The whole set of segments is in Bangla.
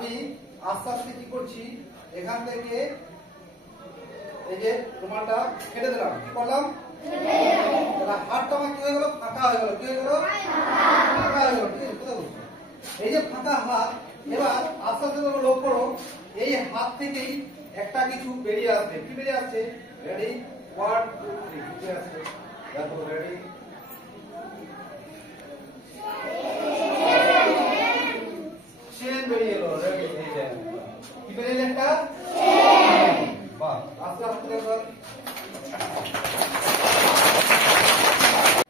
আমি আস্তে আস্তে কি করছি, এখান থেকে এই যে রুমালটা কেটে দিলাম। কি করলাম? হাতটা আমার কি হয়ে গেল? ফাঁকা হয়ে গেল। কি হয়ে গেল? ফাঁকা হয়ে গেল। ঠিক আছে? এই যে ফাঁকা হাত, এবার আস্তে আস্তে তোমরা লক্ষ্য করো, এই হাত থেকেই একটা কিছু বেরিয়ে আসবে। কি বেরিয়ে আসছে? রেডি, 1 2 3 বেরিয়ে আসছে। দেখো, রেডি, চেন বেরিয়ে এলো। রেডি, এই যে কি বেরিয়ে এলো? একটা চেন। বাহ, আস্তে আস্তে দেখো,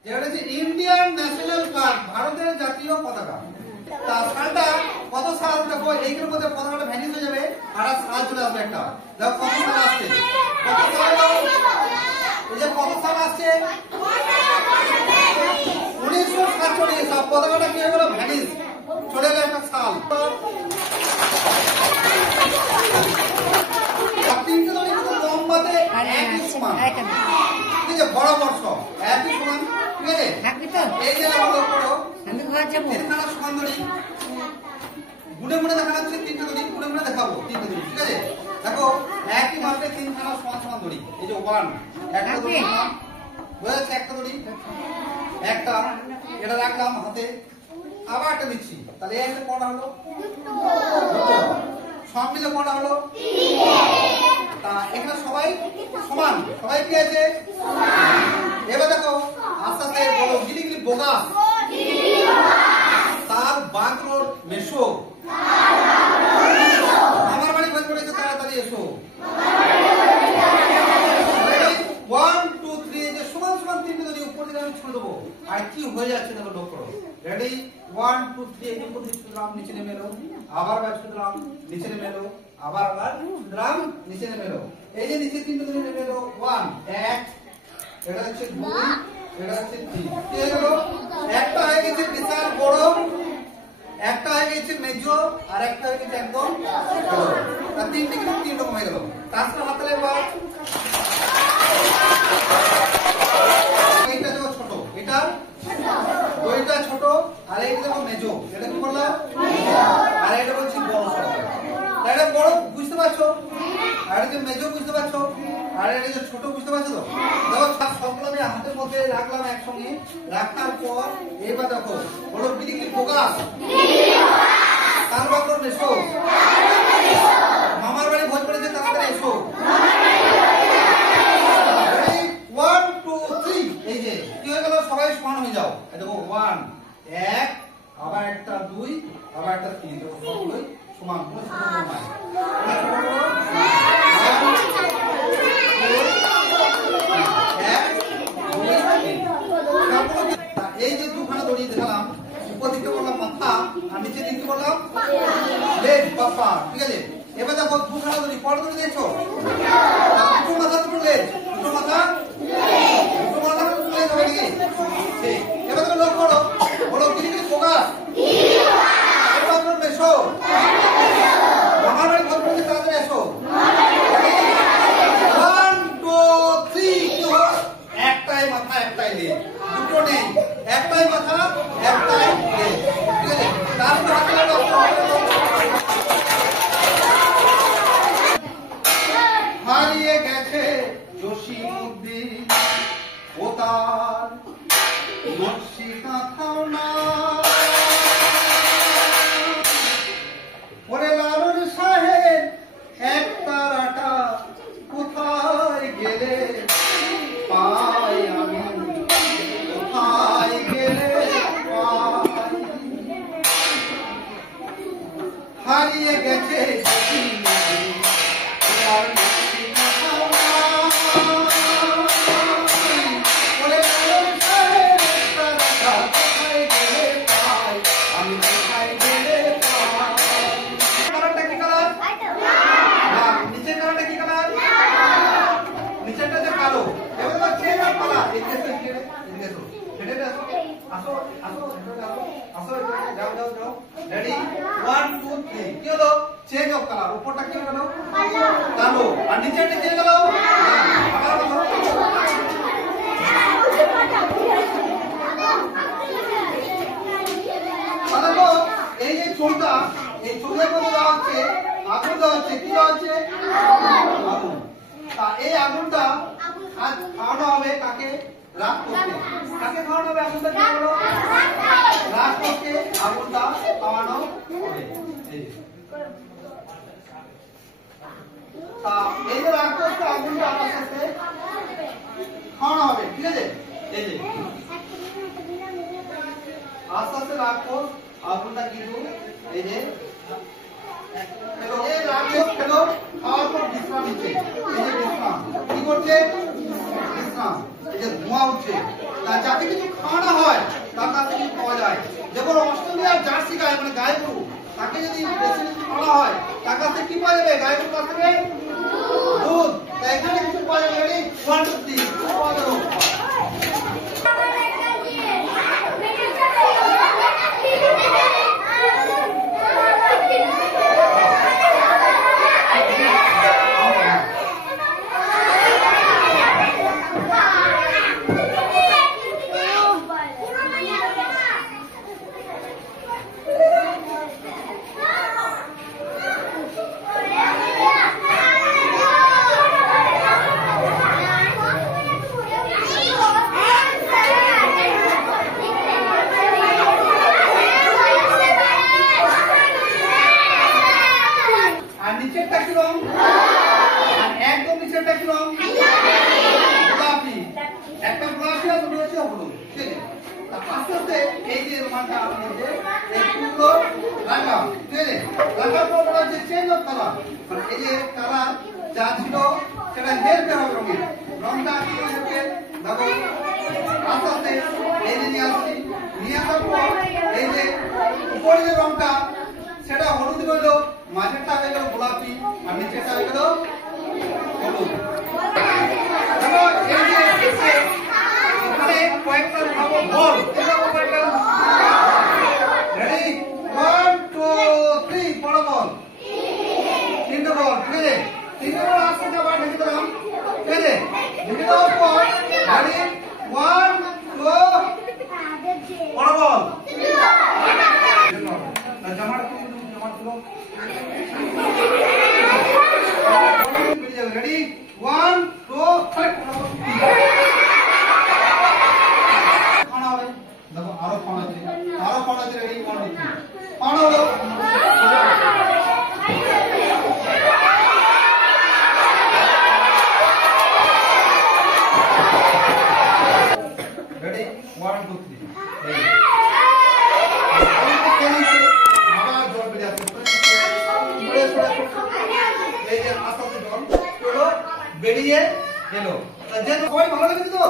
যেটা হচ্ছে ইন্ডিয়ান ন্যাশনাল ফ্ল্যাগ, ভারতের জাতীয় পতাকা। তার সালটা কত সাল? দেখো এইগুলোর মধ্যে পতাকাটা ভ্যানিশ হয়ে যাবে আর সাল চলে আসবে একটা। দেখো কত সাল আসছে, কত সাল, এই যে কত সাল আসছে, 1947। সব পতাকাটা কি হয়ে গেল? ভ্যানিশ, চলে গেল একটা সাল। তিনটে দড়ি কিন্তু লম্বাতে একই সমান, ঠিক আছে, বরাবর সব একই সমান। ঠিক আছে, এই যে আমরা করো তিনখানা সমান দড়ি, গুনে গুনে দেখানো হচ্ছে তিনটে দড়ি, গুনে গুনে দেখাবো তিনটে দড়ি। ঠিক আছে, দেখো একই মাপে তিনখানা সমান সমান দড়ি। এই যে 1 একটা দড়ি, বুঝেছে? একটা দড়ি, একটা, এটা রাখলাম হাতে, আবার একটা দিচ্ছি। তাহলে এই একটা কটা হলো, সব মিলে কটা হলো? তা এখানে সবাই সমান, সবাই কি আছে? এবার দেখো আস্তে আস্তে বলো, গিলি গিলি বোগা, তার বাঁকড়োর মেশো, আমার বাড়ি ভোজ করেছে, তাড়াতাড়ি এসো। 1 2 3, যে সমান সমান তিনটে যদি উপর দিকে আমি ছুঁড়ে দেবো, আর কি হয়ে যাচ্ছে দেখো, লক্ষ্য করো। রেডি, 1 2 3, এই উপর দিকে দিলাম, নিচে নেমে এলো, আবার ব্যাক দিলাম, নিচে নেমে এলো, আবার দিলাম, নিচে নেমে এলো। এই যে নিচে তিনটে দিকে নেমে এলো, 1 1, এটা হচ্ছে 2, এটা হচ্ছে 3। কি হয়ে গেল? একটা হয়ে গেছে বিশাল বড়, একটা হয়ে গেছে মেজো, আর একটা হয়ে গেছে একদম ছোট। আর তিনটে কিন্তু তিন রকম হয়ে গেল। তাছাড়া হাতে লাগবা, এইটা দেখো ছোট, এটা ওইটা ছোট, আর এইটা দেখো মেজো। এটা কি বললাম? আর এটা বলছি বড় সব। এটা বড় বুঝতে পারছো, আর এটা মেজো বুঝতে পারছো, আর এটা যে ছোট বুঝতে পারছো তো? দেখো সবগুলো আমি হাতের মধ্যে রাখলাম একসঙ্গে, রাখার পর এবার দেখো বড় গিলি গিলি পোকা, তার বাপর এসো, মামার বাড়ি ভোজ করেছে, তাড়াতাড়ি এসো। 1 2 3, এই যে কি হয়ে গেল? সবাই সমান হয়ে যাও। দেখো 1 1, আবার একটা 2, আবার একটা 3, দেখো সবগুলোই সমান, কোনো ছোট বড় নাই। এই যে দুখানা দড়ি দেখালাম, উপর দিকে বললাম মাথা, আর নিচে দিকে বললাম লেজ বা পা। ঠিক আছে, এবার দেখো দুখানা দড়ি, কটা দড়ি দেখছো? দুটো মাথা দুটো লেজ, দুটো মাথা দুটো মাথা দুটো লেজ হবে কি? ঠিক, এবার তুমি লক্ষ্য করো, বলো গিলি গিলি পোকা, এবার আপনার এসো, আমার বাড়ি ভোজ করেছে, তাড়াতাড়ি এসো। 1 2 3, একটাই মাথা একটাই লেজ, দুটো নেই, একটাই মাথা একটাই লেজ। ঠিক আছে, তারপর হাতে লাগাও, হারিয়ে গেছে জসীমউদ্দিন, ও তার নকশি কাঁথাও না। ওরে লালুর সাহেব এক তারাটা কোথায় গেলে পাই আমি, কোথায় গেলে পাই, হারিয়ে গেছে রেডি 1 2 3, কি হলো? চেঞ্জ অফ কালার, উপরটা কি হলো? কালো, আর নিচেরটা কি হলো? আবার বলো, দেখো এই যে চোরটা, এই দুধের মধ্যে দেওয়া হচ্ছে আগুন দেওয়া হচ্ছে, কি দেওয়া হচ্ছে? আগুন। তা এই আগুনটা খাওয়ানো হবে কাকে? রাক্ষসকে। কাকে খাওয়ানো হবে আগুনটা? কি বলো? রাক্ষসকে আগুনটা খাওয়ানো হবে। এই যে তা এই যে রাক্ষসকে আগুনটা আস্তে আস্তে খাওয়ানো হবে, ঠিক আছে? এই যে আস্তে আস্তে রাক্ষস আগুনটা কিন্তু এই যে রাক্ষস খেলো, খাওয়ার পর বিশ্রাম নিচ্ছে। এই যে বিশ্রাম কি করছে? বিশ্রাম। এই যে ধোঁয়া উঠছে। তা যাকে কিছু খাওয়ানো হয় তার কাছে কিছু পাওয়া যায়। যেমন অস্ট্রেলিয়ার জার্সি গাই, মানে গাই গরু, তাকে যদি বেশি কিছু খাওয়ানো হয় তার কাছে কি পাওয়া যাবে? গাই গরুর কাছ থেকে দুধ। তাই এখানে কিছু পাওয়া যাবে। রেডি 1 2 3 পাওয়া যাবে। সেটা হলুদ হইল, মাঝেরটা হয়ে গেল গোলাপি আর নিচেরটা হয়ে গেল হলুদ। কয়েকটা ভাবো বল, রেডি 1 2 3 পড়ো বল। তিনটে বল, ঠিক আছে? তিনটে বল আস্তে আস্তে আবার ঢেকে দিলাম, ঠিক আছে? ঢেকে দেওয়ার পর রেডি 1 2 পড়ো বল। রেডি 1 2 3 খানা হবে। দেখো আরো খানা আছে, আরো খানা আছে। রেডি 1 2 3 খানা হলো। রেডি 1 2 3 আবার জল বেরিয়ে আসছে। এই যে আস্তে আস্তে জল বেরিয়ে গেল। যে সবাই ভালো লেগেছে তো?